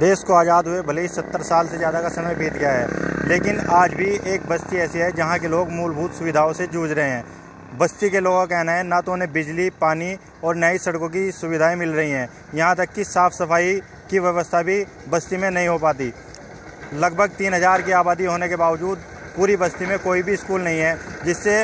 देश को आज़ाद हुए भले ही 70 साल से ज़्यादा का समय बीत गया है, लेकिन आज भी एक बस्ती ऐसी है जहाँ के लोग मूलभूत सुविधाओं से जूझ रहे हैं। बस्ती के लोगों का कहना है ना तो उन्हें बिजली, पानी और नई सड़कों की सुविधाएं मिल रही हैं, यहाँ तक कि साफ़ सफाई की व्यवस्था भी बस्ती में नहीं हो पाती। लगभग 3000 की आबादी होने के बावजूद पूरी बस्ती में कोई भी स्कूल नहीं है, जिससे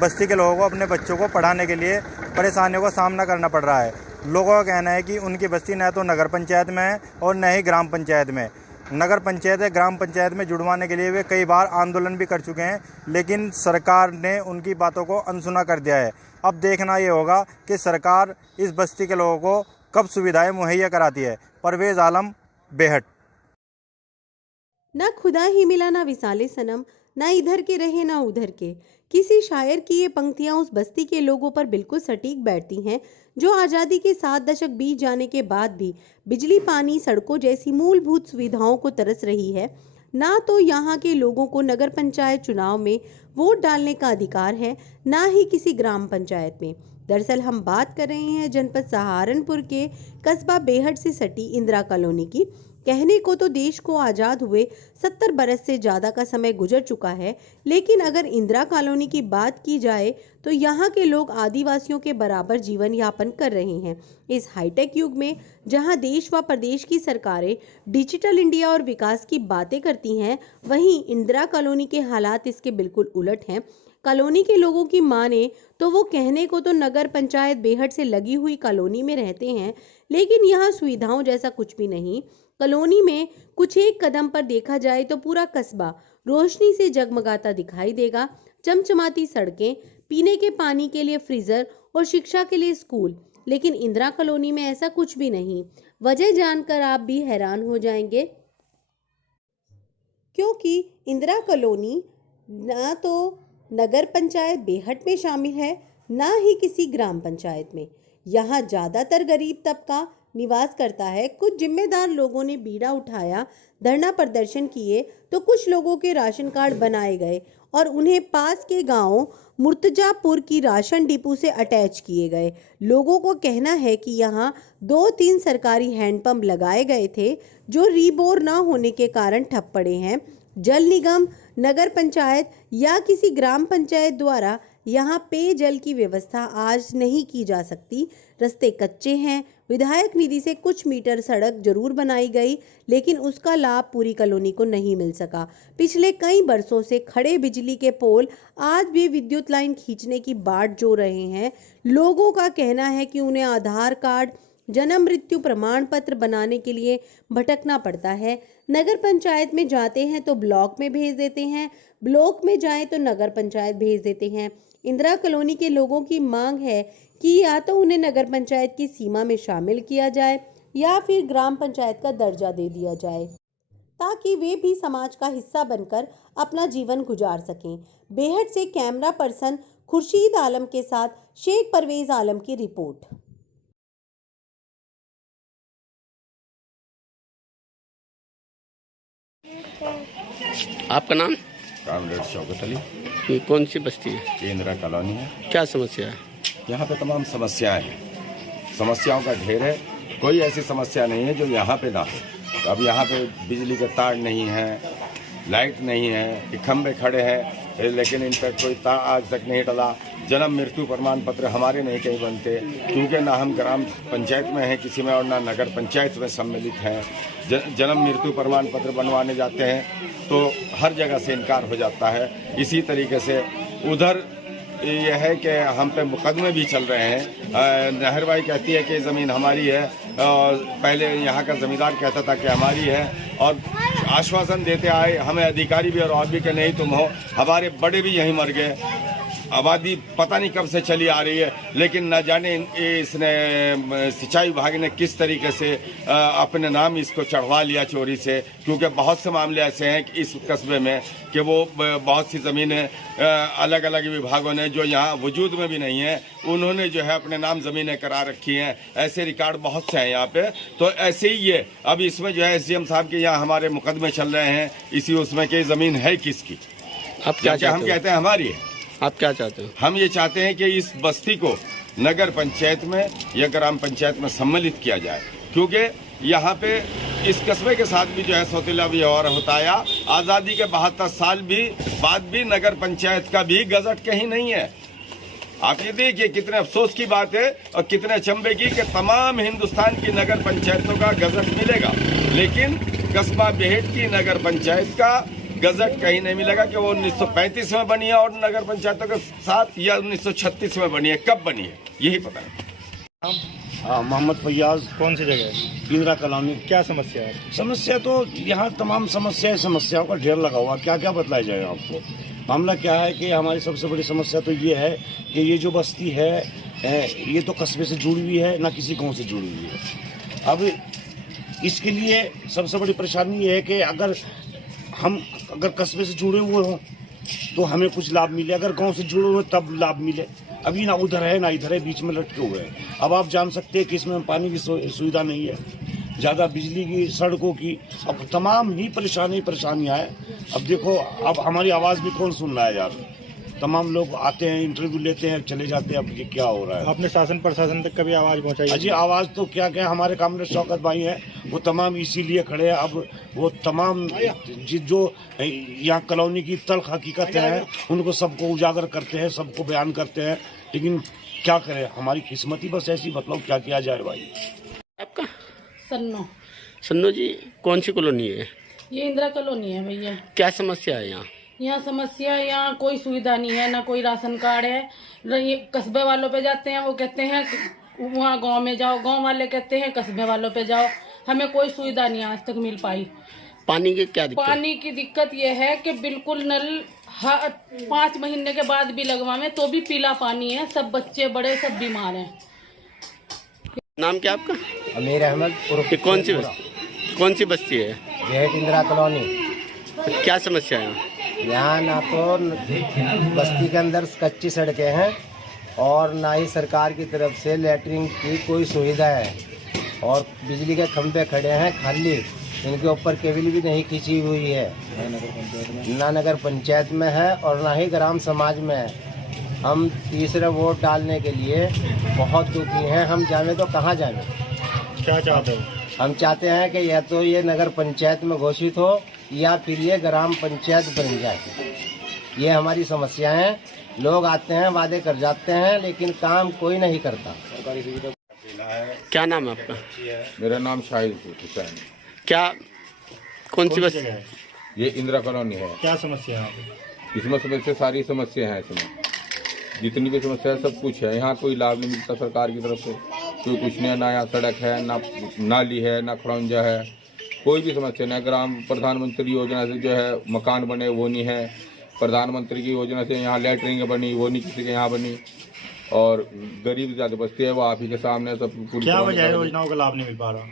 बस्ती के लोगों को अपने बच्चों को पढ़ाने के लिए परेशानियों का सामना करना पड़ रहा है। लोगों का कहना है कि उनकी बस्ती न तो नगर पंचायत में है और न ही ग्राम पंचायत में। नगर पंचायत या ग्राम पंचायत में जुड़वाने के लिए वे कई बार आंदोलन भी कर चुके हैं, लेकिन सरकार ने उनकी बातों को अनसुना कर दिया है। अब देखना ये होगा कि सरकार इस बस्ती के लोगों को कब सुविधाएं मुहैया कराती है। परवेज आलम, बेहट। ना खुदा ही मिला ना विसाले सनम, ना इधर के रहे ना उधर के। किसी शायर की ये पंक्तियां उस बस्ती के लोगों पर बिल्कुल सटीक बैठती हैं जो आज़ादी के 7 दशक बीत जाने के बाद भी बिजली, पानी, सड़कों जैसी मूलभूत सुविधाओं को तरस रही है। ना तो यहाँ के लोगों को नगर पंचायत चुनाव में वोट डालने का अधिकार है, ना ही किसी ग्राम पंचायत में। दरअसल हम बात कर रहे हैं जनपद सहारनपुर के कस्बा बेहट से सटी इंदिरा कॉलोनी की। कहने को तो देश को आज़ाद हुए 70 बरस से ज़्यादा का समय गुजर चुका है, लेकिन अगर इंदिरा कॉलोनी की बात की जाए तो यहाँ के लोग आदिवासियों के बराबर जीवन यापन कर रहे हैं। इस हाईटेक युग में जहाँ देश व प्रदेश की सरकारें डिजिटल इंडिया और विकास की बातें करती हैं, वहीं इंदिरा कॉलोनी के हालात इसके बिल्कुल उलट हैं। कॉलोनी के लोगों की माने तो वो कहने को तो नगर पंचायत बेहट से लगी हुई कॉलोनी में रहते हैं, लेकिन यहाँ सुविधाओं जैसा कुछ भी नहीं। कॉलोनी में कुछ एक कदम पर देखा जाए तो पूरा कस्बा रोशनी से जगमगाता दिखाई देगा। चमचमाती सड़कें, पीने के पानी के लिए फ्रीजर और शिक्षा के लिए स्कूल, लेकिन इंदिरा कॉलोनी में ऐसा कुछ भी नहीं। वजह जानकर आप भी हैरान हो जाएंगे, क्योंकि इंदिरा कॉलोनी ना तो नगर पंचायत बेहट में शामिल है, ना ही किसी ग्राम पंचायत में। यहाँ ज्यादातर गरीब तबका निवास करता है। कुछ जिम्मेदार लोगों ने बीड़ा उठाया, धरना प्रदर्शन किए, तो कुछ लोगों के राशन कार्ड बनाए गए और उन्हें पास के गांव मुर्तजापुर की राशन डिपो से अटैच किए गए। लोगों को कहना है कि यहाँ 2-3 सरकारी हैंडपंप लगाए गए थे जो रीबोर न होने के कारण ठप पड़े हैं। जल निगम, नगर पंचायत या किसी ग्राम पंचायत द्वारा यहाँ पेयजल की व्यवस्था आज नहीं की जा सकती। रास्ते कच्चे हैं। विधायक निधि से कुछ मीटर सड़क जरूर बनाई गई, लेकिन उसका लाभ पूरी कॉलोनी को नहीं मिल सका। पिछले कई बरसों से खड़े बिजली के पोल आज भी विद्युत लाइन खींचने की बाट जो रहे हैं। लोगों का कहना है कि उन्हें आधार कार्ड, जन्म मृत्यु प्रमाण पत्र बनाने के लिए भटकना पड़ता है। नगर पंचायत में जाते हैं तो ब्लॉक में भेज देते हैं, ब्लॉक में जाए तो नगर पंचायत भेज देते हैं। इंदिरा कॉलोनी के लोगों की मांग है कि या तो उन्हें नगर पंचायत की सीमा में शामिल किया जाए या फिर ग्राम पंचायत का दर्जा दे दिया जाए, ताकि वे भी समाज का हिस्सा बनकर अपना जीवन गुजार सकें। बेहट से कैमरा पर्सन खुर्शीद आलम के साथ शेख परवेज आलम की रिपोर्ट। आपका नाम? कामरेड शौकत अली। ये कौन सी बस्ती है? ये इंदिरा कॉलोनी है। क्या समस्या है? यहाँ पे तमाम समस्याएं हैं, समस्याओं का ढेर है। कोई ऐसी समस्या नहीं है जो यहाँ पे ना हो। अब यहाँ पे बिजली के तार नहीं है, लाइट नहीं है, खंभे खड़े हैं, लेकिन इन पर कोई तार आज तक नहीं डला। जन्म मृत्यु प्रमाण पत्र हमारे नहीं कहीं बनते, क्योंकि ना हम ग्राम पंचायत में हैं किसी में और ना नगर पंचायत में सम्मिलित हैं। जन्म मृत्यु प्रमाण पत्र बनवाने जाते हैं तो हर जगह से इनकार हो जाता है। इसी तरीके से उधर ये है कि हम पे मुकदमे भी चल रहे हैं। नहरबाई कहती है कि ज़मीन हमारी है, पहले यहाँ का ज़मींदार कहता था कि हमारी है, और आश्वासन देते आए हमें अधिकारी भी और भी कि नहीं तुम हो। हमारे बड़े भी यहीं मर गए। आबादी पता नहीं कब से चली आ रही है, लेकिन न जाने इसने सिंचाई विभाग ने किस तरीके से अपने नाम इसको चढ़वा लिया चोरी से। क्योंकि बहुत से मामले ऐसे हैं कि इस कस्बे में कि वो बहुत सी ज़मीनें अलग अलग विभागों ने जो यहाँ वजूद में भी नहीं है, उन्होंने जो है अपने नाम ज़मीनें करा रखी हैं। ऐसे रिकॉर्ड बहुत से हैं यहाँ पे। तो ऐसे ही ये अब इसमें जो है SDM साहब के यहाँ हमारे मुकदमे चल रहे हैं इसी उसमें कि ज़मीन है किसकी। आप क्या चाहते हम कहते हैं हमारी है। आप क्या चाहते हो? हम ये चाहते हैं कि इस बस्ती को नगर पंचायत में या ग्राम पंचायत में सम्मिलित किया जाए, क्योंकि यहाँ पे इस कस्बे के साथ भी जो है सौतेला व्यवहार होता आया। आज़ादी के 72 साल बाद भी नगर पंचायत का भी गजट कहीं नहीं है। आप ये देखिए कितने अफसोस की बात है और कितने अचंभे की कि तमाम हिंदुस्तान की नगर पंचायतों का गजट मिलेगा, लेकिन कस्बा बेहट की नगर पंचायत का गजट कहीं नहीं मिलेगा कि वो 1935 में बनी है और नगर पंचायतों के साथ, या 1936 में बनी है, कब बनी है यही पता है। मोहम्मद फैयाज। कौन सी जगह है? इंदिरा कॉलोनी। क्या समस्या है? समस्या तो यहाँ तमाम समस्याओं का ढेर लगा हुआ, क्या क्या बतलाया जाएगा आपको। मामला क्या है कि हमारी सबसे बड़ी समस्या तो ये है कि ये जो बस्ती है ये तो कस्बे से जुड़ी हुई है, ना किसी गांव से जुड़ी हुई है। अब इसके लिए सबसे बड़ी परेशानी ये है कि अगर कस्बे से जुड़े हुए हों तो हमें कुछ लाभ मिले, अगर गांव से जुड़े हुए तब लाभ मिले। अभी ना उधर है ना इधर है, बीच में लटके हुए हैं। अब आप जान सकते हैं कि इसमें पानी की सुविधा नहीं है, ज़्यादा बिजली की, सड़कों की, अब तमाम ही परेशानियाँ हैं। अब देखो, अब हमारी आवाज़ भी कौन सुन रहा है यार। तमाम लोग आते हैं, इंटरव्यू लेते हैं, चले जाते हैं। अब ये क्या हो रहा है? आपने शासन प्रशासन तक कभी आवाज़ पहुँचाई? अजी आवाज़ तो क्या हमारे कामरेड शौकत भाई हैं, वो तमाम इसीलिए खड़े हैं। अब वो तमाम जो यहाँ कॉलोनी की तल्ख हकीकतें हैं उनको सबको उजागर करते हैं, सबको बयान करते हैं, लेकिन क्या करें, हमारी किस्मत ही बस ऐसी। बताओ क्या किया जाए भाई। आपका? सन्नो जी, कौन सी कॉलोनी है? ये इंदिरा कॉलोनी है भैया। क्या समस्या है यहाँ? यहाँ समस्या, यहाँ कोई सुविधा नहीं है, ना कोई राशन कार्ड है। ये कस्बे वालों पे जाते हैं, वो कहते हैं वहाँ गांव में जाओ, गांव वाले कहते हैं कस्बे वालों पे जाओ। हमें कोई सुविधा नहीं आज तक मिल पाई। पानी की क्या दिक्कत? पानी की दिक्कत ये है कि बिल्कुल नल 5 महीने के बाद भी लगवावे तो भी पीला पानी है। सब बच्चे बड़े सब बीमार हैं। नाम क्या आपका? अमीर अहमद। कौन सी बस्ती है? बेहट इंदिरा कॉलोनी। क्या समस्या है यहाँ? ना तो बस्ती के अंदर कच्ची सड़कें हैं और ना ही सरकार की तरफ से लैटरिन की कोई सुविधा है, और बिजली के खंभे खड़े हैं खाली, इनके ऊपर केबल भी नहीं खींची हुई है। ना नगर पंचायत में है और ना ही ग्राम समाज में है। हम तीसरा वोट डालने के लिए बहुत दुखी हैं। हम जाने तो कहाँ जाने? क्या चाहते हो? हम चाहते हैं कि या तो ये नगर पंचायत में घोषित हो या फिर ये ग्राम पंचायत बन जाए। ये हमारी समस्या है। लोग आते हैं, वादे कर जाते हैं, लेकिन काम कोई नहीं करता। क्या नाम है आपका? मेरा नाम शाहिद हुसैन। क्या कौन सी बस्ती है? ये इंदिरा कॉलोनी है। क्या समस्या है? इसमें समस्या सारी समस्या है। इसमें जितनी भी समस्या है सब कुछ है। यहाँ कोई लाभ नहीं मिलता सरकार की तरफ से, कोई कुछ नहीं है। ना यहाँ सड़क है, ना नाली है, ना खड़ौंजा है, कोई भी समस्या नहीं। ग्राम प्रधानमंत्री योजना से जो है मकान बने वो नहीं है। प्रधानमंत्री की योजना से यहाँ लैटरिन बनी वो नहीं किसी के यहाँ बनी। और गरीब ज़्यादा बस्ती है वो आप ही के सामने सब। क्या वजह है योजनाओं का लाभ नहीं मिल पा रहा?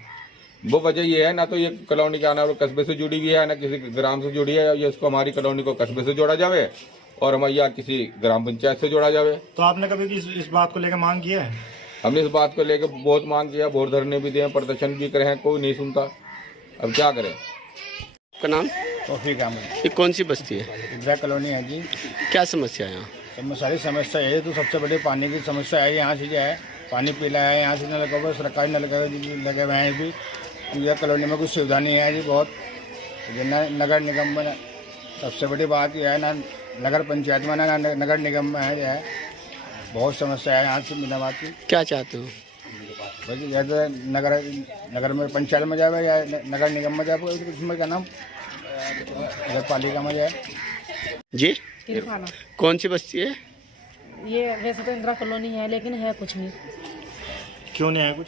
वो वजह ये है, ना तो ये कॉलोनी के आना कस्बे से जुड़ी हुई है, ना किसी ग्राम से जुड़ी है। ये इसको हमारी कॉलोनी को कस्बे से जोड़ा जावे और हमारे यहाँ किसी ग्राम पंचायत से जोड़ा जावे। तो आपने कभी इस बात को लेकर मांग किया है? हमने इस बात को लेकर बहुत मांग किया, बहुत धरने भी दिए, प्रदर्शन भी करे हैं, कोई नहीं सुनता। अब क्या करें? का नाम? तौफीक अहमद। ये कौन सी बस्ती है? इंदिरा कॉलोनी है जी। क्या समस्या है यहाँ? सारी समस्या है तो सबसे बड़ी पानी की समस्या है। यहाँ से जो है पानी पीला है, यहाँ से न लगा हुआ, सरकारी नल लगे हुए हैं भी। इंदिरा कॉलोनी में कुछ सुविधा नहीं है जी। बहुत नगर निगम में सबसे बड़ी बात यह है, ना नगर पंचायत में ना नगर निगम में है, जो है बहुत समस्या है यहाँ से मिलने बात की। क्या चाहते हो? भाई या तो नगर में पंचायत में जाए या नगर निगम में जाए, उसमें क्या नाम नगर पालिका में जाए जी। कौन सी बस्ती है? ये वैसे तो इंदिरा कॉलोनी है, लेकिन है कुछ नहीं। क्यों नहीं है कुछ?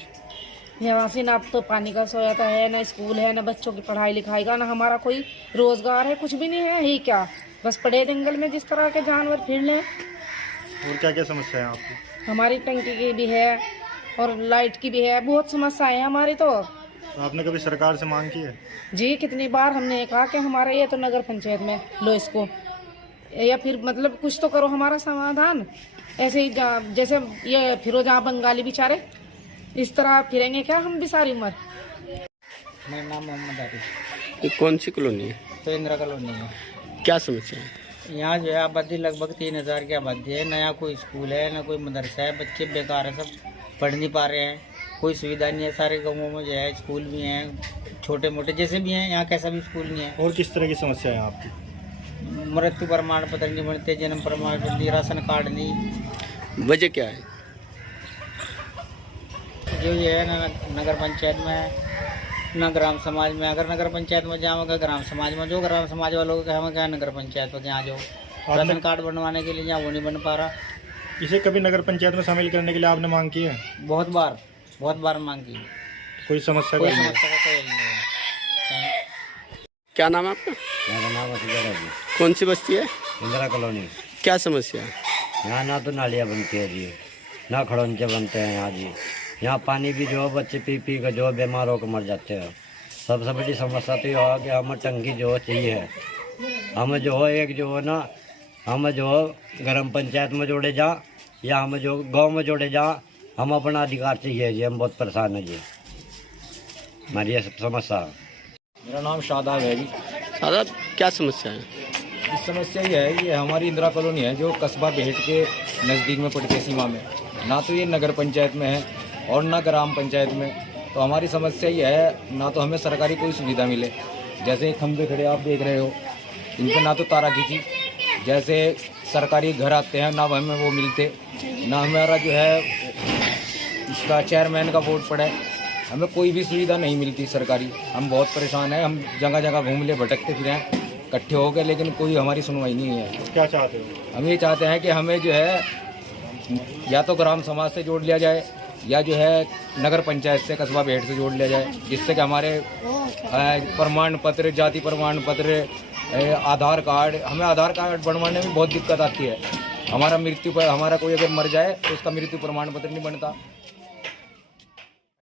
यहाँ से ना तो पानी का सहायता है, ना स्कूल है, ना बच्चों की पढ़ाई लिखाई का, ना हमारा कोई रोजगार है, कुछ भी नहीं है। ही क्या बस पड़े जंगल में जिस तरह के जानवर फिर लें। और क्या क्या समस्या है आपकी? हमारी टंकी की भी है और लाइट की भी है, बहुत समस्याएं हैं हमारी। तो आपने कभी सरकार से मांग की है? जी कितनी बार हमने कहा कि हमारा ये तो नगर पंचायत में लो इसको, या फिर मतलब कुछ तो करो हमारा समाधान। ऐसे ही जैसे ये फिरो जहाँ बंगाली बेचारे इस तरह फिरेंगे क्या हम भी सारी उम्र। मेरा नाम मोहम्मद आरिफ। ये कौन सी कॉलोनी है? तो इंदिरा कॉलोनी है। क्या समस्या है? यहाँ जो है आबादी लगभग 3000 की आबादी है। नया कोई स्कूल है, ना कोई मदरसा है, बच्चे बेकार है, सब पढ़ नहीं पा रहे हैं, कोई सुविधा नहीं है। सारे गाँवों में जो है स्कूल भी हैं, छोटे मोटे जैसे भी हैं, यहाँ कैसा भी स्कूल नहीं है। और किस तरह की समस्या है आपकी? मृत्यु प्रमाण पत्र नहीं बनते, जन्म प्रमाण पत्र नहीं, राशन कार्ड नहीं। वजह क्या है? जो ये है ना नगर पंचायत में है, ना ग्राम समाज में। अगर नगर पंचायत में जाओगे ग्राम समाज में, जो ग्राम समाज वालों को कहेंगे क्या नगर पंचायत में यहाँ जो राशन कार्ड बनवाने के लिए यहाँ वो नहीं बन पा रहा। इसे कभी नगर पंचायत में शामिल करने के लिए आपने मांग की है? बहुत बार मांग की। कोई समस्या कोई का नहीं? समस्या का कोई नहीं है। क्या नाम है आपका? मेरा नाम असगर है जी, कौन सी बस्ती है? इंदिरा कॉलोनी। क्या समस्या है? यहाँ ना तो नालियाँ बनती है जी, ना खड़ौंचे बनते हैं यहाँ जी। यहाँ पानी भी जो बच्चे पी पी कर जो बीमार होकर मर जाते हैं। सबसे बड़ी समस्या तो यह है कि हमें टंकी जो चाहिए, हमें जो एक जो है ना, हमें जो ग्राम पंचायत में जोड़े जा या हमें जो गांव में जोड़े जा, हम अपना अधिकार चाहिए जी। हम बहुत परेशान हैं जी, हमारी ये सब समस्या है। मेरा नाम शादाब है जी। दादा क्या समस्या है? इस समस्या ये है, ये हमारी इंदिरा कॉलोनी है जो कस्बा बेहट के नज़दीक में पड़ती है, सीमा में। ना तो ये नगर पंचायत में है और ना ग्राम पंचायत में। तो हमारी समस्या ये है, ना तो हमें सरकारी कोई सुविधा मिले। जैसे खंभे खड़े आप देख रहे हो, इनके ना तो तारा खींची, जैसे सरकारी घर आते हैं ना हमें वो मिलते, ना हमारा जो है इसका चेयरमैन का वोट पड़ा है। हमें कोई भी सुविधा नहीं मिलती सरकारी। हम बहुत परेशान हैं, हम जगह जगह घूम ले भटकते फिरें इकट्ठे हो गए, लेकिन कोई हमारी सुनवाई नहीं है। क्या चाहते हो? हम ये चाहते हैं कि हमें जो है या तो ग्राम समाज से जोड़ लिया जाए या जो है नगर पंचायत से कस्बा बेहट से जोड़ लिया जाए, जिससे कि हमारे प्रमाण पत्र, जाति प्रमाण पत्र, आधार कार्ड, हमें आधार कार्ड बनवाने में बहुत दिक्कत आती है। हमारा कोई अगर मर जाए तो उसका मृत्यु प्रमाण पत्र नहीं बनता।